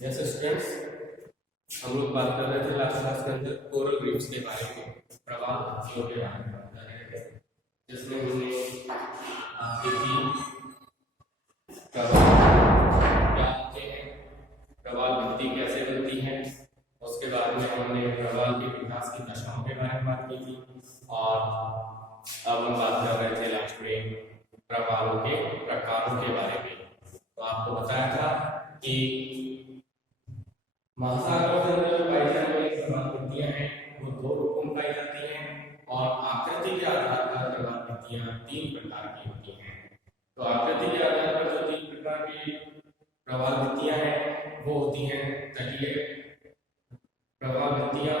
जैसे स्टूडेंट्स हम लोग बात कर रहे थे लास्ट क्लास के अंदर कोरल रीफ्स के बारे में, प्रवाल भित्तियों के बारे में बात कर रहे थे, जिसमें हमने देखी प्रवाल क्या होते हैं, प्रवाल भित्ति कैसे बनती है, उसके बाद में हमने प्रवाल के विकास की दशाओं के बारे में बात की थी। और अब हम बात कर रहे थे लास्ट में प्रवालों के प्रकारों के बारे में। तो आपको बताया था कि महासागरों के अंदर पाई जाने वाली प्रवाल भित्तियां हैं वो दो रूपों में पाई जाती हैं, और आकृति के आधार पर प्रवाल भित्तियां तीन प्रकार की होती हैं। तो आकृति के आधार पर जो तीन प्रकार की प्रवाल भित्तियां हैं वो होती हैं तटीय प्रवाल भित्तियां,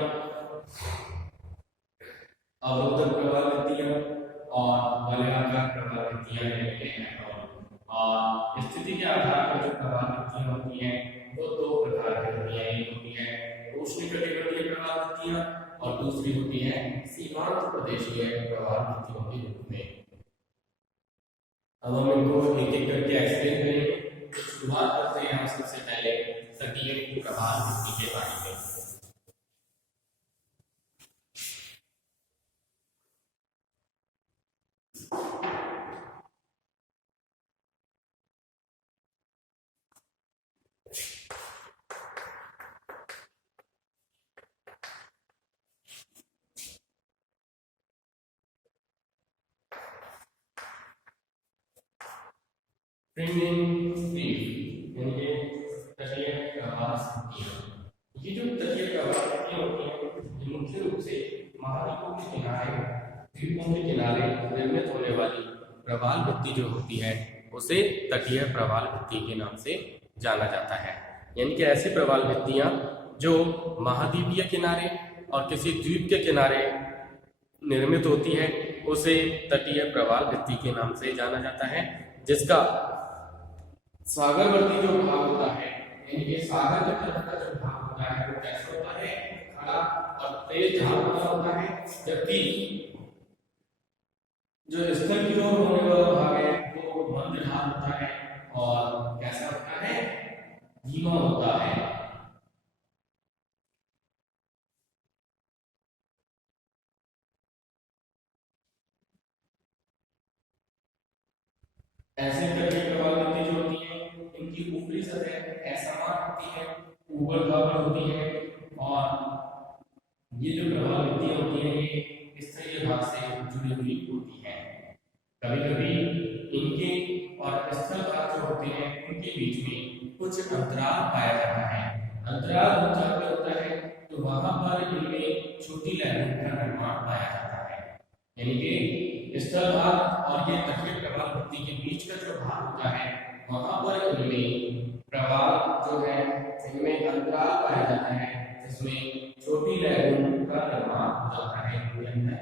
अवरोधक प्रवाल भित्तियां और वलयाकार प्रवाल भित्तियां। और स्थिति के आधार पर जो प्रवाल भित्तियां होती हैं वो दो प्रकार की होती हैं। एक होती है उष्णकटिबंधीय प्रवाल भित्तियां और दूसरी होती है सीमांत प्रदेशीय प्रवाल भित्तियों के रूप में। अब हम इनको एक एक करके एक्सप्लेन करेंगे। शुरुआत करते हैं हम सबसे पहले तटीय प्रवाल भित्ति के बारे में। ये जो तटीय प्रवाल भित्तियां होती हैं ये मुख्य रूप से महाद्वीपों के किनारे, द्वीपों के किनारे निर्मित होने वाली प्रवाल भित्ति जो होती है उसे तटीय प्रवाल भित्ति के नाम से जाना जाता है। यानी कि ऐसी प्रवाल भित्तियां जो महाद्वीपीय किनारे और किसी द्वीप के किनारे निर्मित होती है उसे तटीय प्रवाल भित्ति के नाम से जाना जाता है, जिसका सागरवर्ती जो भाग होता है, यानी कि सागर की तरफ का जो भाग होता है वो कैसा होता है, खड़ा और तेज ढाल वाला होता है, जबकि जो स्थल की ओर होने वाला भाग है वो मंद ढाल होता है और कैसा होता है, धीमा होता है। ऐसे तटीय प्रवाल भित्ति जो होती है इनकी ऊपरी सतह असमान होती है, ऊबड़ खाबड़ होती है, और ये जो प्रवाल भित्तियां होती हैं ये स्तरीय भाग से जुड़ी हुई होती हैं। कभी कभी इनके और स्थल भाग जो होते हैं उनके बीच में कुछ अंतराल पाया जाता है। अंतराल जहाँ पे होता है तो वहां पर इनमें छोटी लहरों का निर्माण पाया जाता है। यानी कि स्थल भाग और ये तटीय प्रवाल भित्ति के बीच का जो भाग होता है वहां पर इनमें प्रवाल जो है इनमें अंतराल पाया जाता है, जिसमें छोटी लहरों का निर्माण हो जाता है इनके अंदर,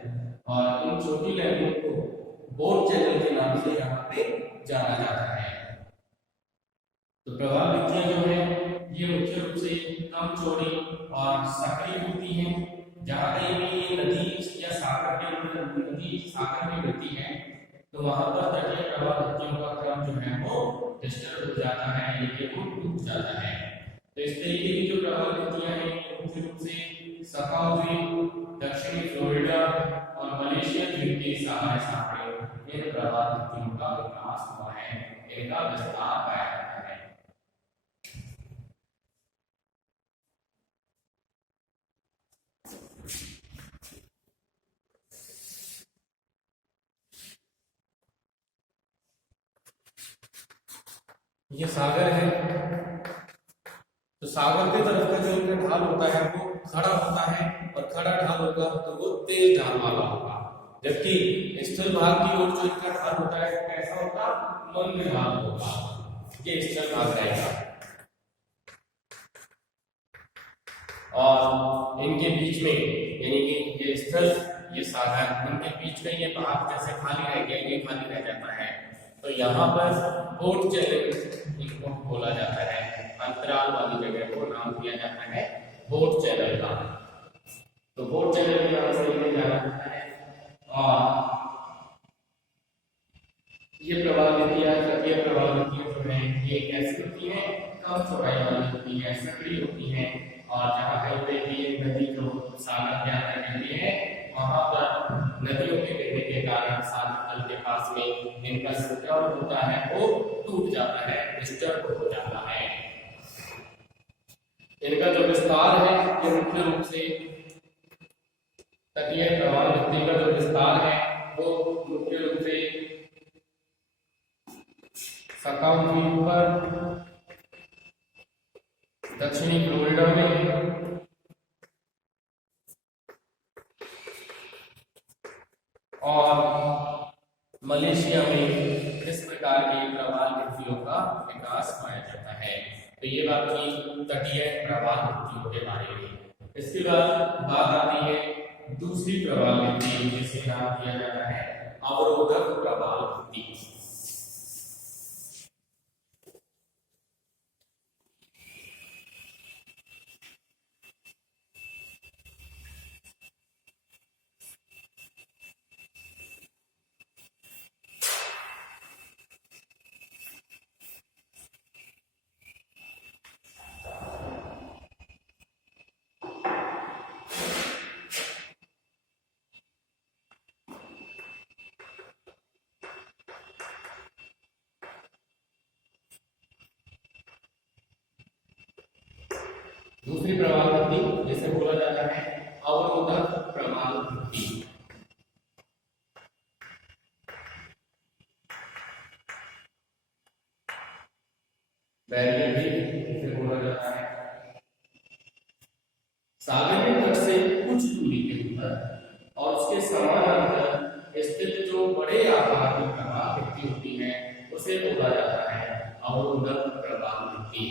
और इन छोटी लहरों को बोट चैनल के नाम से यहाँ पे जाना जाता है। तो प्रवाल भित्तियां जो है ये मुख्य रूप से कम चौड़ी और सक्रिय होती हैं। जहाँ कहीं भी ये नदी या सागर में बहती है तो वहां पर तटीय प्रवाल भित्तियों का क्रम जो है वो डिस्टर्ब हो जाता है, यानी कि वो टूट जाता है। तो इस तरीके की जो प्रवाल भित्तियां हैं मुख्य रूप से सकाउ द्वीप, दक्षिणी फ्लोरिडा और मलेशिया द्वीप के सहारे सहारे इन प्रवाल भित्तियों का विकास हुआ है, इनका विस्तार पाया जाता है। ये सागर है, तो सागर की तरफ का जो इनका ढाल होता है वो खड़ा होता है, और खड़ा ढाल होगा तो वो तेज ढाल वाला होगा, जबकि स्थल भाग की ओर जो इनका ढाल होता है वो कैसा होगा, मंद ढाल होगा। ये स्थल भाग रहेगा, और इनके बीच में यानी कि ये स्थल ये सागर, इनके बीच में ये भाग जैसे खाली रह गया, ये खाली रह जाता है, तो यहाँ पर बोट चैनल इनको बोला जाता है। अंतराल वाली जगह को नाम दिया जाता है बोट चैनल का। तो बोट चैनल के नाम से इन्हें जाना जाता है। और ये प्रवाहितियां तटीय प्रवाहितियां जो है ये कैसी होती हैं, कम चौड़ाई वाली होती है, सकड़ी होती है। और जहाँ कहीं पे भी नदी जो सागर के अंदर बहती है वहां पर नदियों के बहने के कारण सागर तल के पास में इनका स्तर होता है वो टूट जाता है, डिस्टर्ब हो जाता है। इनका जो विस्तार है ये मुख्य रूप से तटीय प्रवाहिति का जो विस्तार है वो मुख्य रूप से सकाउ द्वीप पर, दक्षिणी फ्लोरिडा में और मलेशिया में इस प्रकार की प्रवाल वृत्तियों का विकास पाया जाता है। तो ये बात की तटीय प्रवाल वृत्तियों के बारे में। इसके बाद बात आती है दूसरी प्रवाल वृत्ति जिसे नाम दिया जाता है अवरोधक प्रवाल वृत्ति। दूसरी प्रवाल वृत्ति जिसे बोला जाता है अवरोधक प्रवाल वृत्ति। बैरियर जिसे बोला जाता है सागरीय तट से कुछ दूरी के ऊपर और उसके समानांतर स्थित जो बड़े आकार की प्रवाल वृत्ति होती है उसे बोला जाता है अवरोधक प्रवाल वृत्ति।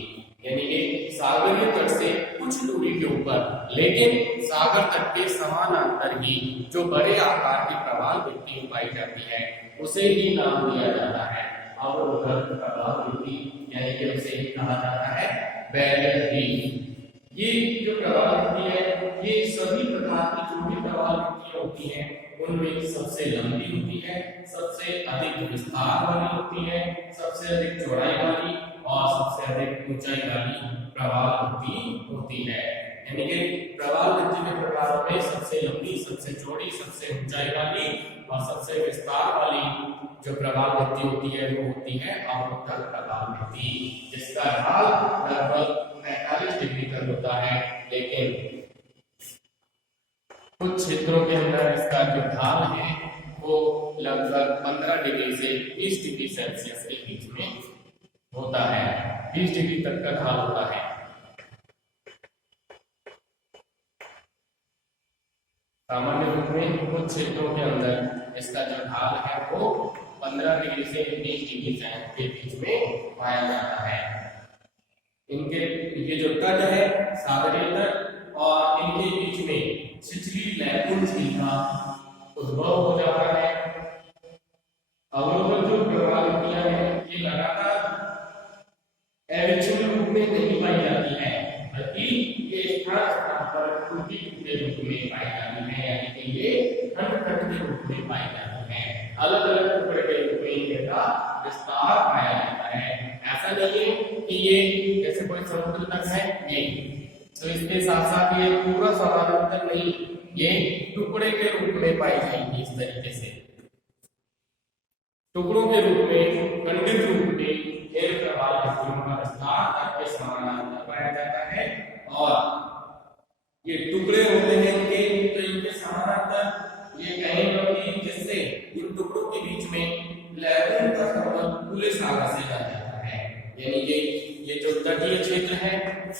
यानी कि सागरीय तट से कुछ दूरी के ऊपर लेकिन सागर तट के समानांतर ही जो बड़े आकार की प्रवाल वृत्ति पाई जाती है उसे ही नाम दिया जाता है अवरोधक प्रवाल वृत्ति, यानी कि उसे ही कहा जाता है बैरियर रीफ। ये जो प्रवाल वृत्ति है ये सभी प्रकार की जो भी प्रवाल वृत्तियां होती हैं उनमें सबसे लंबी होती है, सबसे अधिक विस्तार वाली होती है, सबसे अधिक चौड़ाई वाली और सबसे अधिक ऊंचाई वाली प्रवाल वृत्ति होती है। यानी कि प्रवाल वृत्ति के प्रकारों में सबसे लंबी, सबसे चौड़ी, सबसे ऊंचाई वाली और सबसे विस्तार वाली जो प्रवाल वृत्ति होती है वो होती है अवरोधक प्रवाल वृत्ति, जिसका ढाल लगभग 45 डिग्री तक होता है। लेकिन कुछ क्षेत्रों के अंदर इसका जो ढाल है वो लगभग 15 डिग्री से 20 डिग्री सेल्सियस के बीच में होता है, 20 डिग्री तक का ढाल होता है। सामान्य रूप में कुछ क्षेत्रों के अंदर इसका जो ढाल है वो 15 डिग्री से 20 डिग्री के बीच में पाया जाता है। इनके ये जो तट है सागरीय तट और इनके बीच में छिछली लैगून झील का उद्भव हो जाता है। अवरोधक जो प्रवाल वृत्तियां हैं ये लगातार अविच्छिन्न रूप में नहीं पाई जाती है बल्कि ये स्थान स्थान पर टूटी के रूप में पाई जाती है, यानी कि ये खंड खंड के रूप में पाई जाती है, अलग अलग टुकड़े के रूप में इनका विस्तार पाया जाता है। ऐसा नहीं है कि ये जैसे कोई समुद्र तक है ये तो इसके साथ साथ ये पूरा समानांतर नहीं, ये टुकड़े के रूप में पाई जाएंगी। इस तरीके से टुकड़ों के रूप में, खंडित रूप में इन प्रवाल वृत्तियों का विस्तार करके समानांतर पाया जाता है और ये टुकड़े होते हैं इनके, तो इनके समानांतर ये कहेंगे कि जिससे इन टुकड़ों के बीच में लैगून का संबंध खुले सागर से आ जाता है। यानी कि ये जो तटीय क्षेत्र है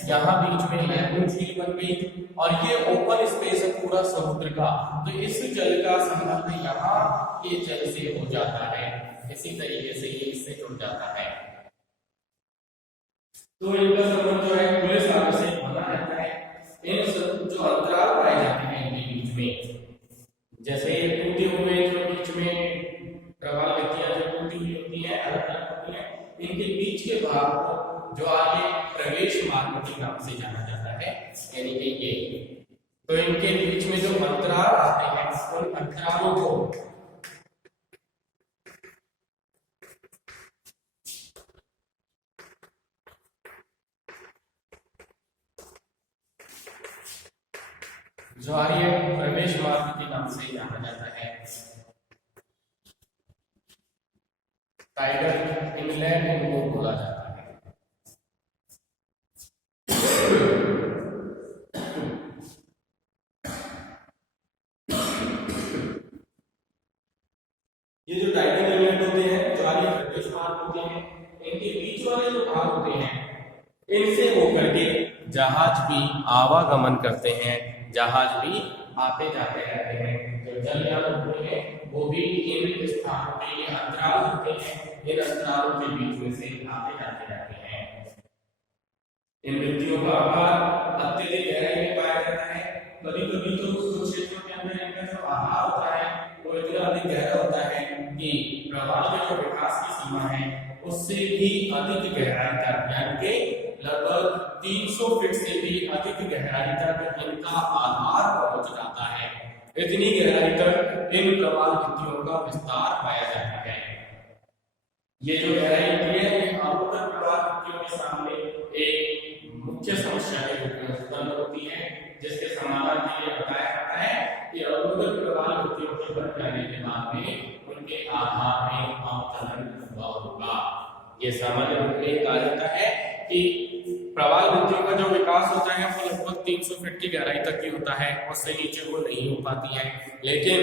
यहाँ बीच में लैगून झील बन गई और ये ओपन स्पेस है पूरा समुद्र का, तो इस जल का संबंध यहाँ के जल से हो जाता है, इसी तरीके से ये इससे जुड़ जाता है। तो इनका संबंध जो है खुले सागर से बना रहता है। इन जो अंतराल पाए जाते हैं इनके बीच में, जैसे ये टूटे हुए जो बीच में प्रवाल वृत्तियां जो टूटी हुई होती हैं, अलग अलग होती हैं, इनके बीच के भाग को जो आगे प्रवेश मार्ग के नाम से जाना जाता है, यानी कि ये तो इनके बीच में जो अंतराल आते हैं उन अंतरालों को ज्वारीय प्रवेश मार्ग के नाम से जाना जाता है। टाइडल इनलैंड इनको बोला जाता है। ये जो टाइडल इनलेट होते हैं, ज्वारीय प्रवेश मार्ग होते हैं, इनके बीच वाले जो भाग होते हैं, इनसे होकर के जहाज भी आवागमन करते हैं, जहाज भी आते जाते रहते हैं। जो जलयान होते हैं वो भी इन स्थानों पे, ये अंतराल होते हैं, इन अंतरालों के बीच में से आते जाते रहते हैं। इन व्यक्तियों का आकार अत्यधिक गहराई में पाया जाता है। कभी कभी तो कुछ क्षेत्रों के अंदर इनका जो आहार होता है वो इतना अधिक गहरा होता है कि प्रवाल के जो विकास की सीमा है उससे भी अधिक गहराई तक, यानी कि लगभग 300 फीट से भी अधिक गहराई तक इनका आधार पहुंच जाता है। इतनी गहराई तक इन प्रवाल भित्तियों का विस्तार पाया जाता है। ये जो गहराई होती है, ये अवरोधक प्रवाल भित्तियों के सामने एक मुख्य समस्या के रूप में उत्पन्न होती है, जिसके समाधान के लिए बताया जाता है कि अवरोधक प्रवाल भित्तियों के बन जाने के बाद में उनके आधार में अवतरण हुआ होगा। ये सामान्य रूप में कहा जाता है कि प्रवाल भित्तियों का जो विकास होता है वो लगभग 300 फीट की गहराई तक ही होता है, उससे नीचे वो नहीं हो पाती है। लेकिन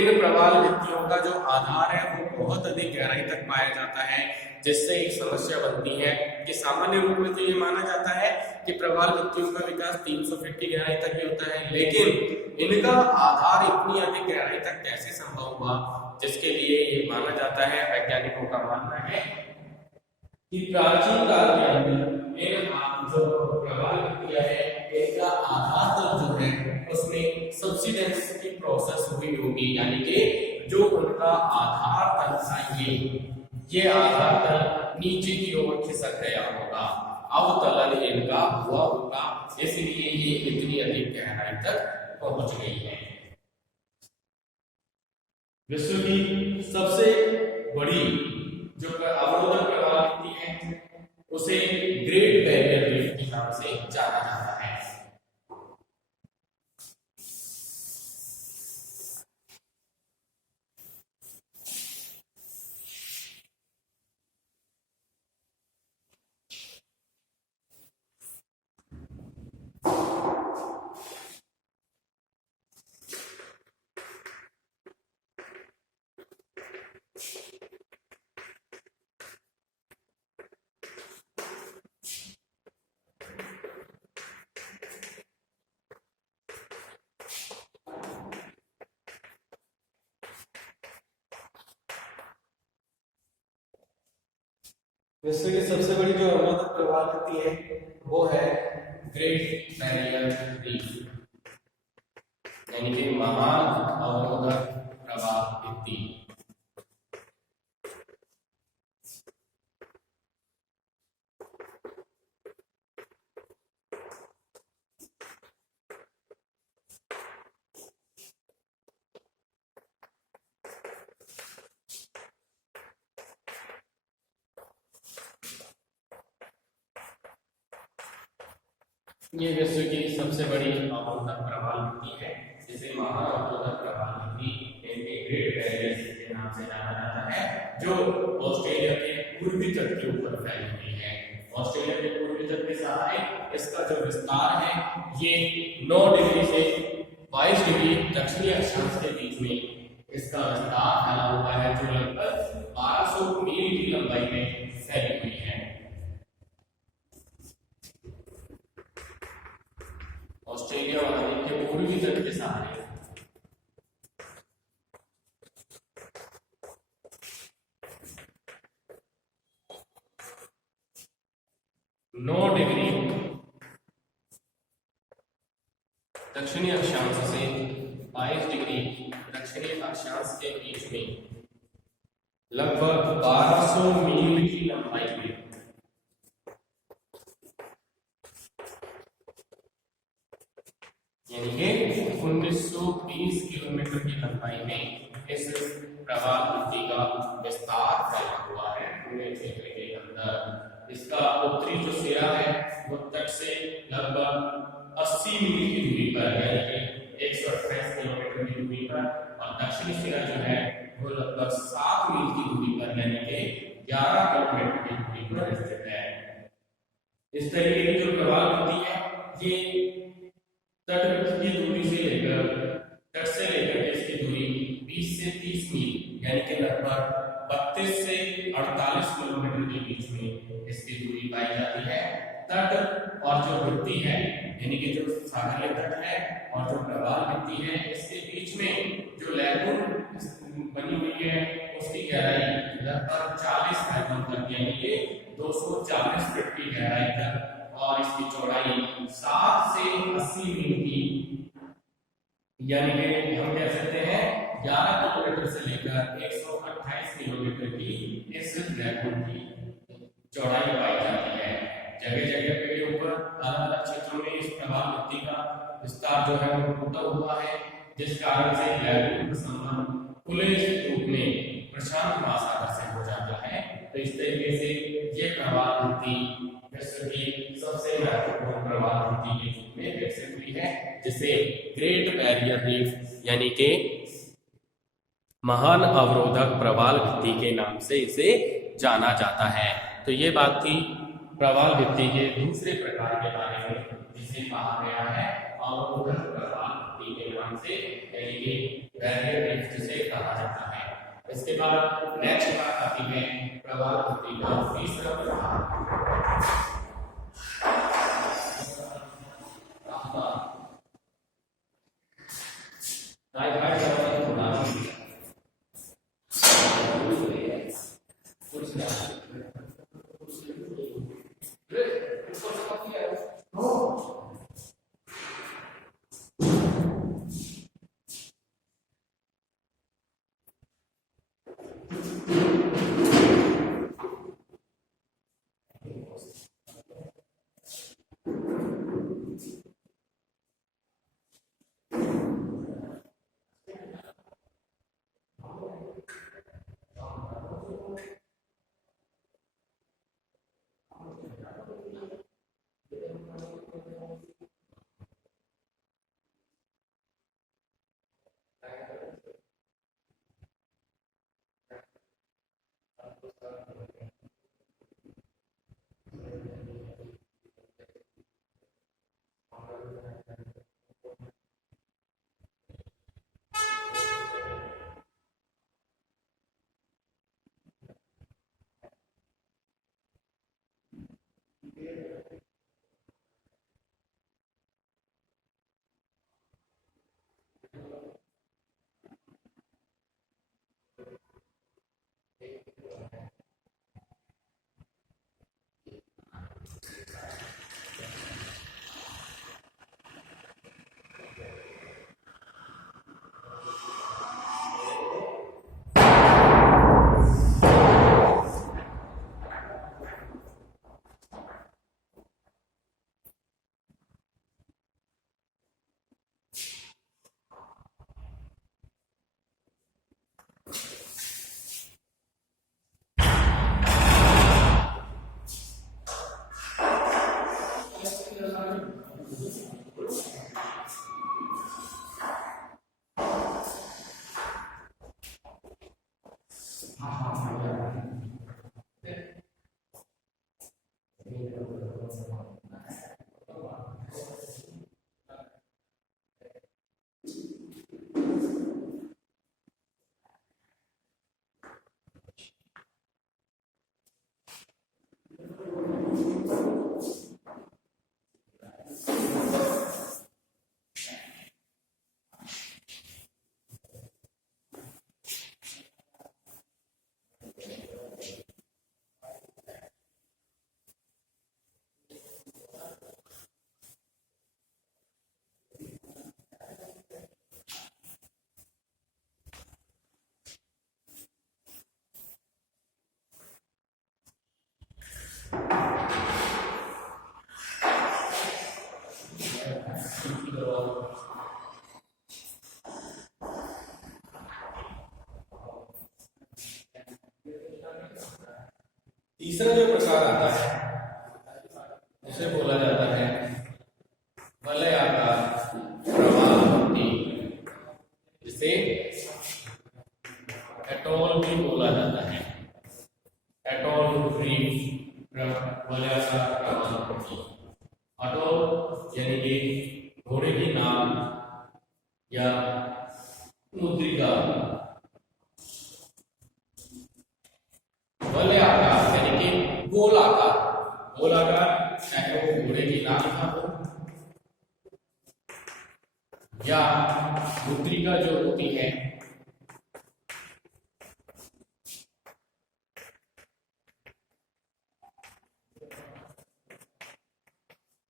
इन प्रवाल भित्तियों का जो आधार है वो बहुत अधिक गहराई तक पाया जाता है, जिससे एक समस्या बनती है कि सामान्य रूप में तो ये माना जाता है कि प्रवाल भित्तियों का विकास 300 फीट की गहराई तक ही होता है, लेकिन इनका आधार इतनी अधिक गहराई तक कैसे संभव हुआ, जिसके लिए ये माना जाता है, वैज्ञानिकों का मानना है कि प्राचीन काल के अंदर इन जो प्रवाल भित्तियां है, इनका आधार तल जो है उसमें सब्सिडेंस की प्रोसेस हुई होगी, यानी कि जो उनका आधार तल था ये आधार तल नीचे की ओर खिसक गया होगा, अवतलन इनका हुआ होगा, इसलिए ये इतनी अधिक गहराई तक पहुंच गई है। विश्व की सबसे बड़ी जो अवरोधक प्रवाल भित्ति है उसे ग्रेट बैरियर रीफ के नाम से जाना जाता है। विश्व की सबसे बड़ी जो अवरोधक प्रवाल भित्ति है वो है ग्रेट बैरियर रीफ, यानी कि महान अवरोधक प्रवाल भित्ति। ये विश्व की सबसे बड़ी अवरोधक प्रवाल भित्ति है, जिसे महान अवरोधक प्रवाल भित्ति ग्रेट बैरियर रीफ के नाम से जाना जाता है, जो ऑस्ट्रेलिया के पूर्वी तट के ऊपर फैली हुई है। ऑस्ट्रेलिया के पूर्वी तट के सहारे इसका जो विस्तार है ये 9 डिग्री से 22 डिग्री दक्षिणी अक्षांश के बीच में इसका विस्तार फैला हुआ है, जो लगभग 1200 मील की लंबाई में फैली हुई है। ऑस्ट्रेलिया महाद्वीप के पूर्वी तट के सहारे नौ डिग्री दक्षिणी अक्षांश से 22 डिग्री दक्षिणी अक्षांश के बीच में लगभग 1200 मील की लंबाई में यानी कि 1920 किलोमीटर की लंबाई में इस प्रवाल भित्ति का विस्तार फैला हुआ है पूरे क्षेत्र के अंदर। इसका उत्तरी जो सिरा है वो तट से लगभग 80 मील की दूरी पर, यानी कि 128 किलोमीटर की दूरी पर, और दक्षिणी सिरा जो है वो लगभग 7 मील की दूरी पर यानी कि 11 किलोमीटर की दूरी पर स्थित है। इस तरीके की जो प्रवाल होती है ये तट की दूरी से लेकर तट से लेकर इसकी दूरी 20 से 30 मील यानी कि लगभग 32 से 48 किलोमीटर के बीच में इसकी दूरी पाई जाती है। तट और जो भित्ति है यानी कि जो सागरीय तट है और जो प्रवाल भित्ति है इसके बीच में जो लैगून बनी हुई है उसकी गहराई लगभग 40 फाइथन तक यानी कि 240 फीट की गहराई तक, और इसकी चौड़ाई 7 से 80 मील की यानी कि हम कह सकते हैं 11 किलोमीटर से लेकर 128 किलोमीटर की इस लैगून की चौड़ाई पाई जाती है। जगह जगह पे के ऊपर अलग अलग क्षेत्रों में इस प्रवाल भित्ति का विस्तार जो है वो टूटा हुआ है, जिस कारण से लैगून का संबंध खुले रूप में प्रशांत महासागर से हो जाता है। तो इस तरीके से ये प्रवाल भित्ति विश्व की सबसे महत्वपूर्ण प्रवाल भित्ति के रूप में विकसित हुई है, जिसे ग्रेट बैरियर रीफ यानी कि महान अवरोधक प्रवाल भित्ति के नाम से इसे जाना जाता है। तो ये बात थी प्रवाल भित्ति के दूसरे प्रकार के बारे में, जिसे कहा गया है अवरोधक प्रवाल भित्ति के नाम से यानी कि बैरियर रीफ जिसे कहा जाता है। इसके बाद नेक्स्ट बात आती है प्रवाल भित्ति का तीसरा प्रकार। तीसरा जो प्रकार आता है उसे बोला जाता है वलयाकार प्रवाल भित्ति। अटोल रीफ वलयाकार प्रवाल वृत्ति। अटोल यानी कि घोड़े की नाव या मुद्रिका, वलयाकार यानी कि गोलाकार, गोलाकार चाहे वो घोड़े की नाव का हो या मुद्रिका जो होती है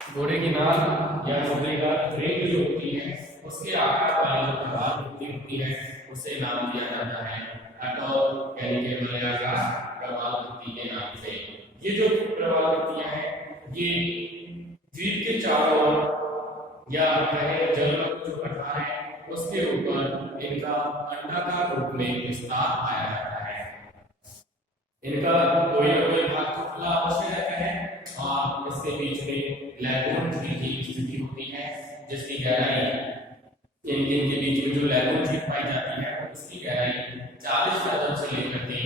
घोड़े की नाव या मुद्रिका रिंग जो होती है उसके आकार वाली जो प्रवाल वृत्ति होती है उसे नाम दिया जाता है अटोल यानी कि वलयाकार प्रवाल वृत्ति के नाम से। ये जो प्रवाल वृत्तियां हैं ये द्वीप के चारों ओर या जलमग्न जो पठार है उसके ऊपर इनका अंडाकार रूप में विस्तार पाया जाता है। इनका कोई ना कोई भाग तो खुला अवश्य रहता है और इसके बीच में लैगून झील की स्थिति होती है जिसकी गहराई इनके बीच में जो लैगून झील पाई जाती है उसकी गहराई 40 फीट से लेकर के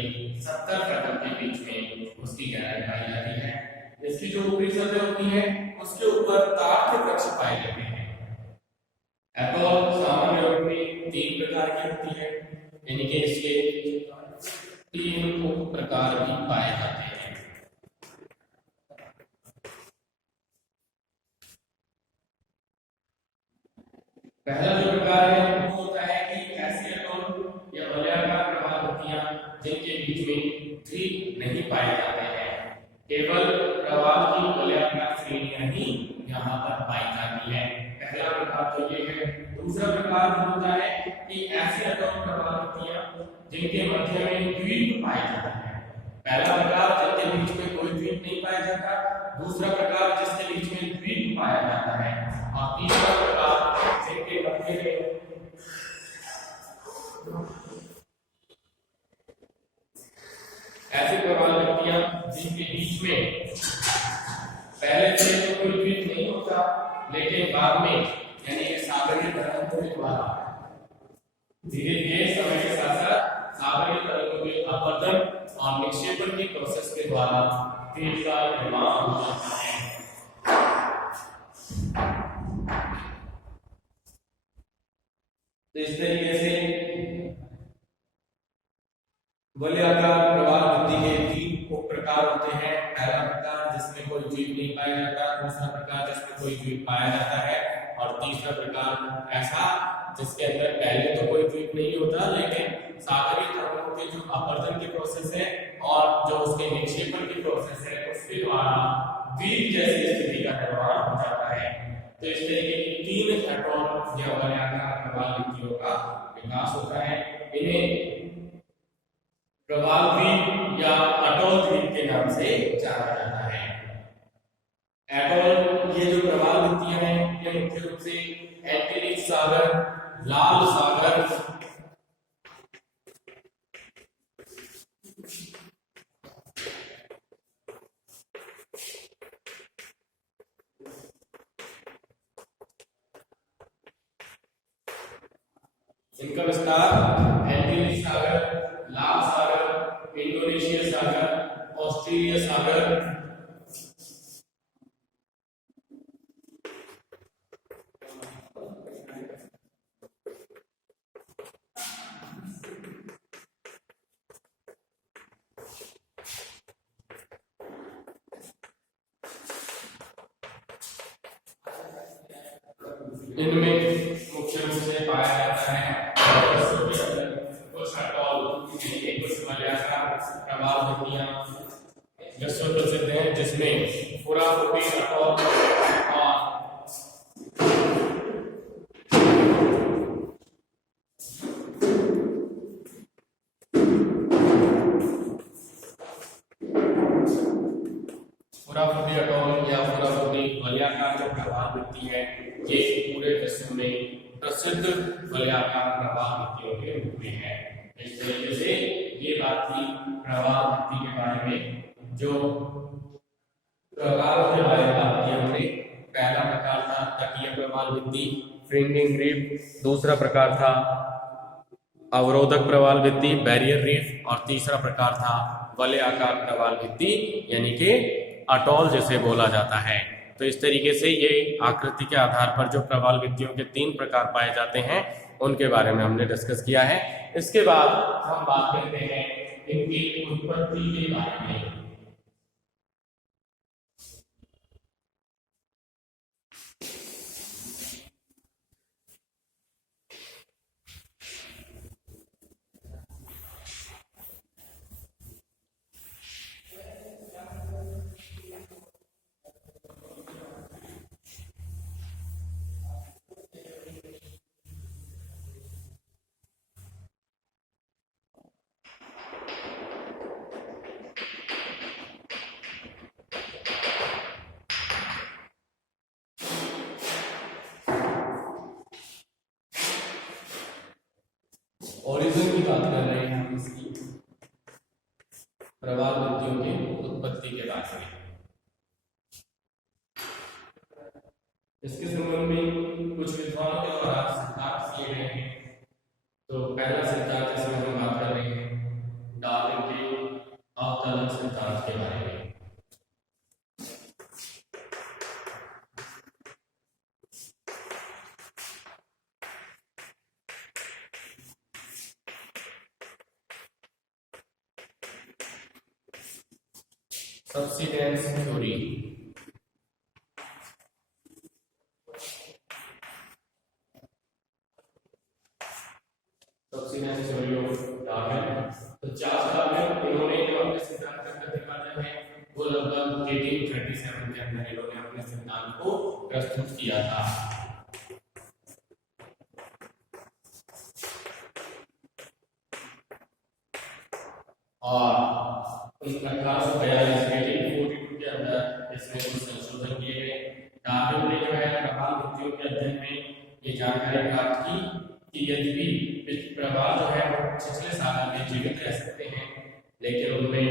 70 फीट के बीच में उसकी गहराई पाई जाती है। इसकी जो ऊपरी सतह होती है उसके ऊपर ताड़ के वृक्ष पाए जाते हैं। अटोल सामान्य रूप में 3 प्रकार की होती है, यानी कि इसके 3 उप प्रकार भी पाए जाते हैं। पहला जो प्रकार है वो होता है कि ऐसे अटोल या वलयाकार प्रवाल वृत्तियां जिनके बीच में द्वीप नहीं पाए जाते हैं, केवल प्रवाल की वलयाकार श्रेणियां ही यहाँ पर पाई जाती है। पहला प्रकार तो ये है। दूसरा प्रकार होता है कि ऐसे अटोल प्रवाल वृत्तियां जिनके मध्य में द्वीप पाए जाते हैं। पहला प्रकार जिनके बीच में कोई द्वीप नहीं पाया जाता, दूसरा प्रकार जिसके बीच में द्वीप पाया जाता है और तीसरा प्रकार जिनके मध्य में ऐसे प्रवाल वृत्तियां जिनके बीच में पहले से तो कोई द्वीप नहीं होता लेकिन बाद में यानी कि सागरीय तरंगों के द्वारा धीरे धीरे समय के साथ साथ सागरीय तरंगों के अपवर्तन और निक्षेपण की प्रोसेस के द्वारा द्वीप का निर्माण हो जाता है। तो इस तरीके से वलयाकार प्रवाल वृत्ति के 3 उप प्रकार होते हैं। पहला प्रकार जिसमें कोई द्वीप नहीं पाया जाता, दूसरा प्रकार जिसमें कोई द्वीप पाया जाता है और तीसरा प्रकार ऐसा जिसके अंदर पहले तो कोई द्वीप नहीं होता लेकिन सागरीय तरंगों के जो अपवर्तन की प्रोसेस है और जो उसके निक्षेपण की प्रोसेस है उसके द्वारा द्वीप जैसी स्थिति का निर्माण हो जाता है। तो इस तरीके की 3 अटोल या वलयाकार प्रवाल वृत्तियों का विकास होता है। इन्हें प्रवाल द्वीप या अटोल द्वीप के नाम से जाना जाता है। अटोल ये जो प्रवाल वृत्तियां हैं ये मुख्य रूप से एंटीरिक सागर, लाल सागर इनका विस्तार एंटीरिक सागर, लाल सागर, इंडोनेशिया सागर, ऑस्ट्रेलिया सागर इनमें मुख्य रूप से पाया जाता है कुछ अटोल कुछ वलयाकार प्रवाल वृत्तियां विश्व प्रसिद्ध हैं जिसमें फुराफुटी अटोल और फुराफुटी अटोल या फुराफुटी वलयाकार जो प्रवाल वृत्ति है ये पूरे विश्व में प्रसिद्ध वलयाकार प्रवाल वृत्तियों के रूप में है। इस तरीके से ये बात थी प्रवाल वृत्ति के बारे में। जो प्रकार के बारे में बात की हमने, पहला प्रकार था तटीय प्रवाल वृत्ति फ्रिंगिंग रीफ, दूसरा प्रकार था अवरोधक प्रवाल वृत्ति बैरियर रीफ और तीसरा प्रकार था वलयाकार प्रवाल भित्ति यानी कि अटॉल जिसे बोला जाता है। तो इस तरीके से ये आकृति के आधार पर जो प्रवाल भित्तियों के 3 प्रकार पाए जाते हैं उनके बारे में हमने डिस्कस किया है। इसके बाद हम बात करते हैं इनकी उत्पत्ति के बारे में। ओरिजिन की बात कर रहे हैं हम इसकी प्रवाल भित्तियों की उत्पत्ति के बारे में। इसके संबंध में कुछ विद्वानों के द्वारा सिद्धांत किए गए हैं। तो पहला सिद्धांत जिसमें हम बात कर रहे हैं डार्विन के अवतरण सिद्धांत के बारे में। Subsidence theory. Subsidence theory of Darwin. तो चार्ल्स डार्विन इन्होंने जो अपने सिद्धांत का प्रतिपादन है वो लगभग 1837 के अंदर इन्होंने अपने सिद्धांत को प्रस्तुत किया था। और 1842 के अंदर इसमें कुछ संशोधन किए गए। डार्विन ने जो है प्रवाल भित्तियों के अध्ययन में ये जानकारी प्राप्त की कि यद्यपि प्रवाल जो है वो पिछले साल में जीवित रह सकते हैं, लेकिन उनमें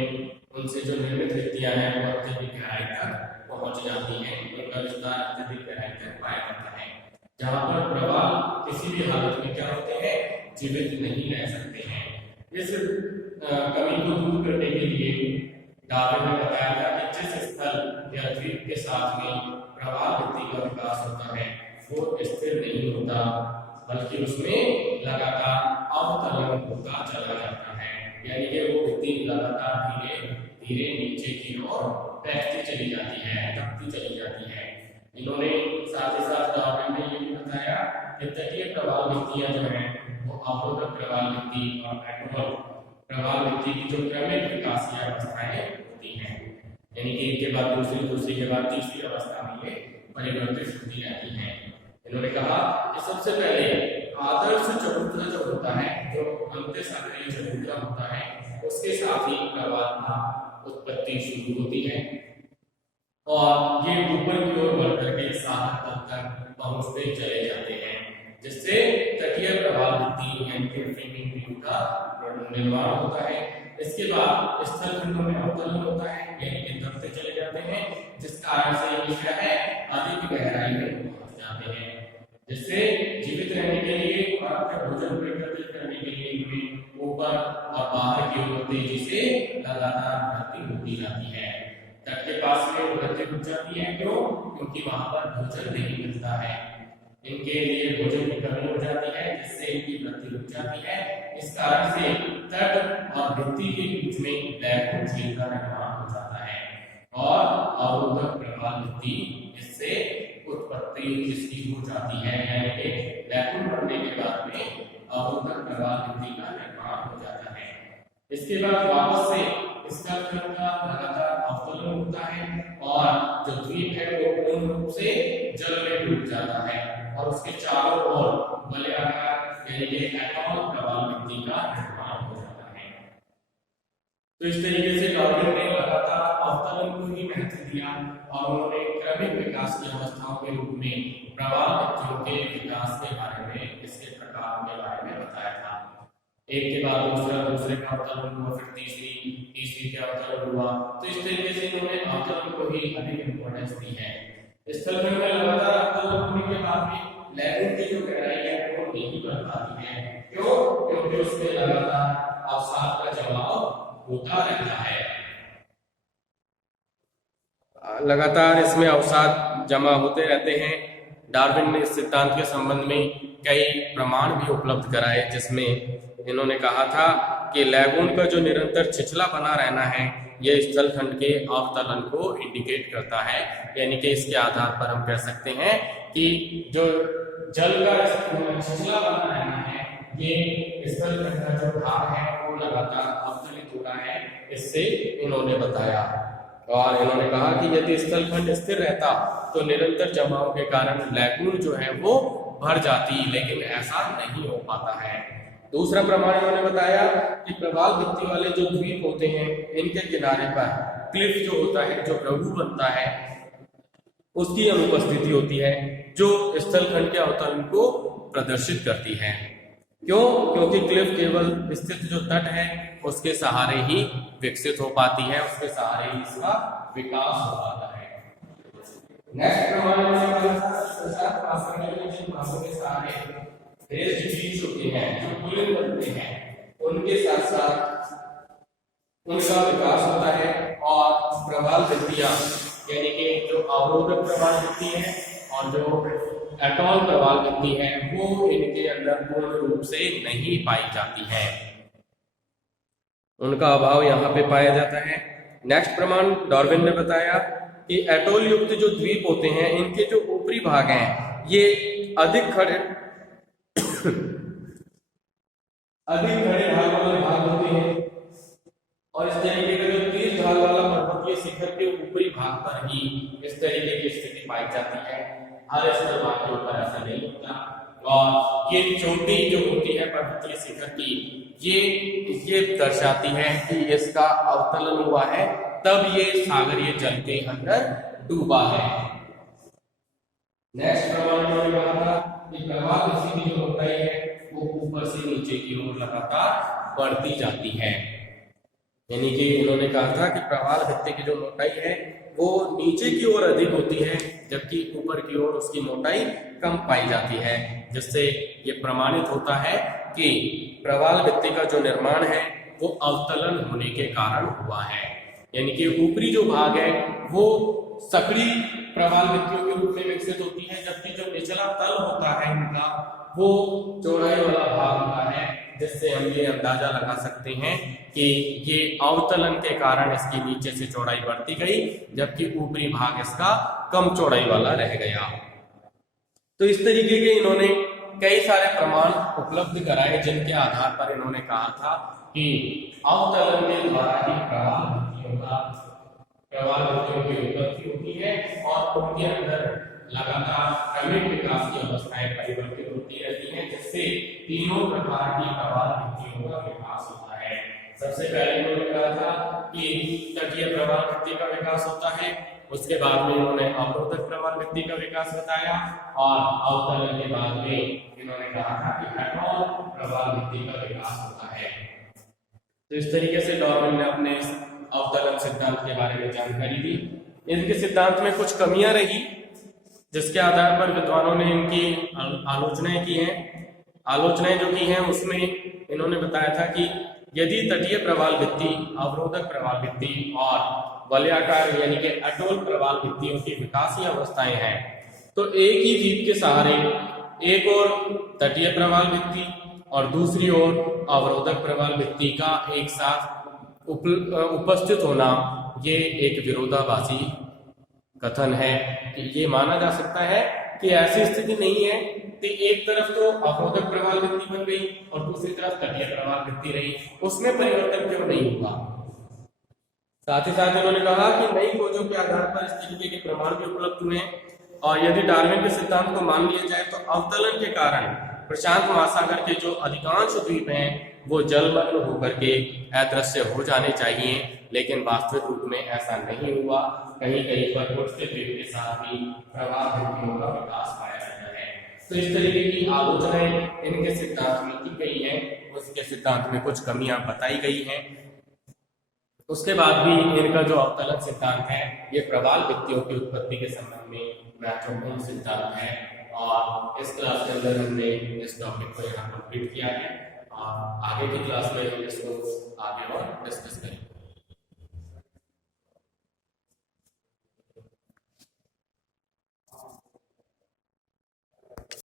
उनसे जो निर्मित भित्तियां हैं वो अत्यधिक गहराई तक पहुंच जाती हैं, उनका विस्तार अत्यधिक गहराई तक पाया जाता है, जहां पर प्रवाल किसी भी हालत में क्या होते हैं, जीवित नहीं रह सकते हैं। इस कमी को दूर करने के लिए डार्विन ने बताया था कि जिस स्थल या द्वीप के साथ में प्रवाल भित्ति का विकास होता है वो स्थिर नहीं होता, बल्कि उसमें लगातार अवतरण होता चला जाता है, यानी कि वो भित्ति लगातार धीरे धीरे नीचे की ओर बैठती चली जाती है, दबती चली जाती है। इन्होंने साथ ही साथ डार्विन ने ये भी बताया कि तटीय प्रवाल भित्तियां जो है वो अवरोधक प्रवाल भित्ति और अटॉल प्रवाल भित्ति की जो क्रमिक विकासीय अवस्थाएं होती हैं, यानी कि एक के बाद दूसरी के बाद तीसरी अवस्था में ये परिवर्तित होती रहती हैं। इन्होंने कहा कि सबसे पहले आदर्श चबूतरा जो होता है, जो अंत्य सक्रिय चबूतरा होता है, उसके साथ ही प्रवाल का उत्पत्ति शुरू होती है और ये ऊपर की ओर बढ़ करके सागर तक पहुंचते चले जाते हैं, जिससे तटीय प्रवाल भित्ति यानी कि फ्रेमिंग बीम का निर्माण होता है। इसके बाद स्थल खंडों में अवतरण होता है, यानी कि दबते चले जाते हैं, जिस कारण से ये क्या है अधिक गहराई में पहुंच जाते हैं, जिससे जीवित रहने के लिए और अपने भोजन प्रकृति करने के लिए इनमें ऊपर और बाहर की ओर तेजी से लगातार वृद्धि होती जाती है। तट के पास में वृद्धि रुक जाती है, क्यों? क्योंकि वहां पर भोजन नहीं मिलता है, इनके लिए भोजन की कमी हो जाती है, जिससे इनकी वृद्धि रुक जाती है। इस कारण से तट और भित्ति के बीच में बैकुंठ झील का निर्माण हो जाता है और अवरोधक प्रवाल भित्ति इससे उत्पत्ति जिसकी हो जाती है, यानी कि बैकुंठ बनने के बाद में अवरोधक प्रवाल भित्ति का निर्माण हो जाता है। इसके बाद वापस से इसका का लगातार अवतरण होता है और जो द्वीप है वो पूर्ण रूप से जल में डूब जाता है और उसके चारों ओर वलयाकार यानी कि अटॉल प्रवाल भित्ति का निर्माण हो जाता है। तो इस तरीके से डार्विन ने लगातार अवतरण को ही महत्व दिया और उन्होंने क्रमिक विकास की अवस्थाओं के रूप में प्रवाल भित्तियों के विकास के बारे में, इसके प्रकार के बारे में बताया था। एक के बाद दूसरे का अवतरण हुआ, फिर तीसरी का अवतरण हुआ। तो इस तरीके से इन्होंने अवतरण को ही अधिक इंपॉर्टेंस दी है। स्थल खंड में लगातार अवतरण होने के बाद में लैगून की जो गहराई है वो नहीं बढ़ पाती है, क्यों? क्योंकि उसमें लगातार अवसाद का जवाब होता रहता है। लगातार इसमें अवसाद जमा होते रहते हैं। डार्विन ने इस सिद्धांत के संबंध में कई प्रमाण भी उपलब्ध कराए, जिसमें इन्होंने कहा था कि लैगून का जो निरंतर छिछला बना रहना है यह स्थलखंड के अवतलन को इंडिकेट करता है। यानी कि इसके आधार पर हम कह सकते हैं कि जो जल का छिछला बना रहना है ये स्थलखंड का जो भाग है वो लगातार अवतलित हो रहा है, इससे इन्होंने बताया। और इन्होंने कहा कि यदि स्थलखंड स्थिर रहता तो निरंतर जमाव के कारण लैगून जो है वो भर जाती, लेकिन ऐसा नहीं हो पाता है। दूसरा प्रमाण इन्होंने बताया कि प्रवाल भित्ति वाले जो द्वीप होते हैं इनके किनारे पर क्लिफ जो होता है, जो रघु बनता है, उसकी अनुपस्थिति होती है जो स्थलखंड के अवतरण को प्रदर्शित करती है। क्यों? क्योंकि क्लिफ केवल स्थित जो तट है उसके सहारे ही विकसित हो पाती है, उसके सहारे ही इसका विकास हो पाता है। नेक्स्ट प्रमाण के सहारे बीज होते हैं जो पुलिन बनते हैं, उनके साथ साथ उनका विकास होता है और प्रवाल भित्तियां यानी कि जो अवरोधक प्रवाल भित्ति है और जो एटॉल प्रवाल भित्ति है वो इनके अंदर पूर्ण रूप से नहीं पाई जाती है, उनका अभाव यहाँ पे पाया जाता है। नेक्स्ट प्रमाण डार्विन ने बताया कि एटॉल युक्त जो द्वीप होते हैं इनके जो ऊपरी भाग हैं ये अधिक खड़े भाग वाले भाग होते हैं और इस तरीके का जो तेज भाग वाला पर्वतीय शिखर के ऊपरी भाग पर ही इस तरीके की स्थिति पाई जाती है। हर स्थल भाग के ऊपर ऐसा नहीं होता। और ये चोटी जो होती है पर्वतीय शिखर की ये दर्शाती है कि इसका अवतलन हुआ है, तब ये सागरीय जल के अंदर डूबा है। नेक्स्ट प्रमाण में कहा था कि प्रवाह की जो मोटाई है वो ऊपर से नीचे की ओर लगातार बढ़ती जाती है। यानी कि उन्होंने कहा था कि प्रवाल भित्ति की जो मोटाई है वो नीचे की ओर अधिक होती है, जबकि ऊपर की ओर उसकी मोटाई कम पाई जाती है, जिससे ये प्रमाणित होता है कि प्रवाल भित्ति का जो निर्माण है वो अवतलन होने के कारण हुआ है। यानी कि ऊपरी जो भाग है वो सकड़ी प्रवाल भित्तियों के रूप में विकसित होती है, जबकि जो निचला तल होता है इनका वो चौड़ाई वाला भाग होता है, जिससे हम ये अंदाजा लगा सकते हैं कि ये अवतलन के कारण इसकी नीचे से चौड़ाई बढ़ती गई, जबकि ऊपरी भाग इसका कम चौड़ाई वाला रह गया। तो इस तरीके के इन्होंने कई सारे प्रमाण उपलब्ध कराए, जिनके आधार पर इन्होंने कहा था कि अवतलन के द्वारा ही प्रवाल भित्तियों की उत्पत्ति होती है और उनके अंदर लगातार क्रमिक विकास की अवस्थाएं परिवर्तित होती रहती हैं, जिससे तीनों प्रकार की प्रवाल भित्तियों का विकास होता है। सबसे पहले इन्होंने कहा था कि तटीय प्रवाल भित्ति का विकास होता है, उसके बाद में इन्होंने अवरोधक प्रवाल भित्ति का विकास बताया और अवतरण के बाद में इन्होंने कहा था कि एटॉल प्रवाल भित्ति का विकास होता है। तो इस तरीके से डार्विन ने अपने अवतरण सिद्धांत के बारे में जानकारी दी। इनके सिद्धांत में कुछ कमियां रही, जिसके आधार पर विद्वानों ने इनकी आलोचनाएं की हैं। आलोचनाएं जो की हैं उसमें इन्होंने बताया था कि यदि तटीय प्रवाल भित्ति, अवरोधक प्रवाल भित्ति और वलयाकार यानी कि एटॉल प्रवाल भित्तियों की विकासीय अवस्थाएं हैं, तो एक ही द्वीप के सहारे एक और तटीय प्रवाल भित्ति और दूसरी ओर अवरोधक प्रवाल भित्ति का एक साथ उपस्थित होना ये एक विरोधाभासी कथन है। कि ये माना जा सकता है कि ऐसी स्थिति नहीं है कि एक तरफ तो अवरोधक प्रवाल भित्ति बन गई और दूसरी तरफ तटीय प्रवाल भित्ति रही, उसमें परिवर्तन क्यों नहीं हुआ। साथ ही साथ उन्होंने कहा कि नई खोजों के आधार पर इस तरीके के प्रमाण भी उपलब्ध हुए और यदि डार्विन के सिद्धांत को मान लिया जाए तो अवतलन के कारण प्रशांत महासागर के जो अधिकांश द्वीप हैं वो जलमग्न होकर के अदृश्य हो जाने चाहिए, लेकिन वास्तविक रूप में ऐसा नहीं हुआ। कहीं कहीं पर उठते द्वीप के साथ ही प्रवाल भित्तियों का विकास पाया जाता है। तो इस तरीके की आलोचनाएं इनके सिद्धांत में की गई है, उसके सिद्धांत में कुछ कमियां बताई गई हैं। उसके बाद भी इनका जो अवतलन सिद्धांत है ये प्रवाल भित्तियों की उत्पत्ति के संबंध में महत्वपूर्ण सिद्धांत है और इस क्लास के अंदर हमने इस टॉपिक को यहाँ कंप्लीट किया है और आगे की क्लास में हम इसको आगे और डिस्कस करेंगे।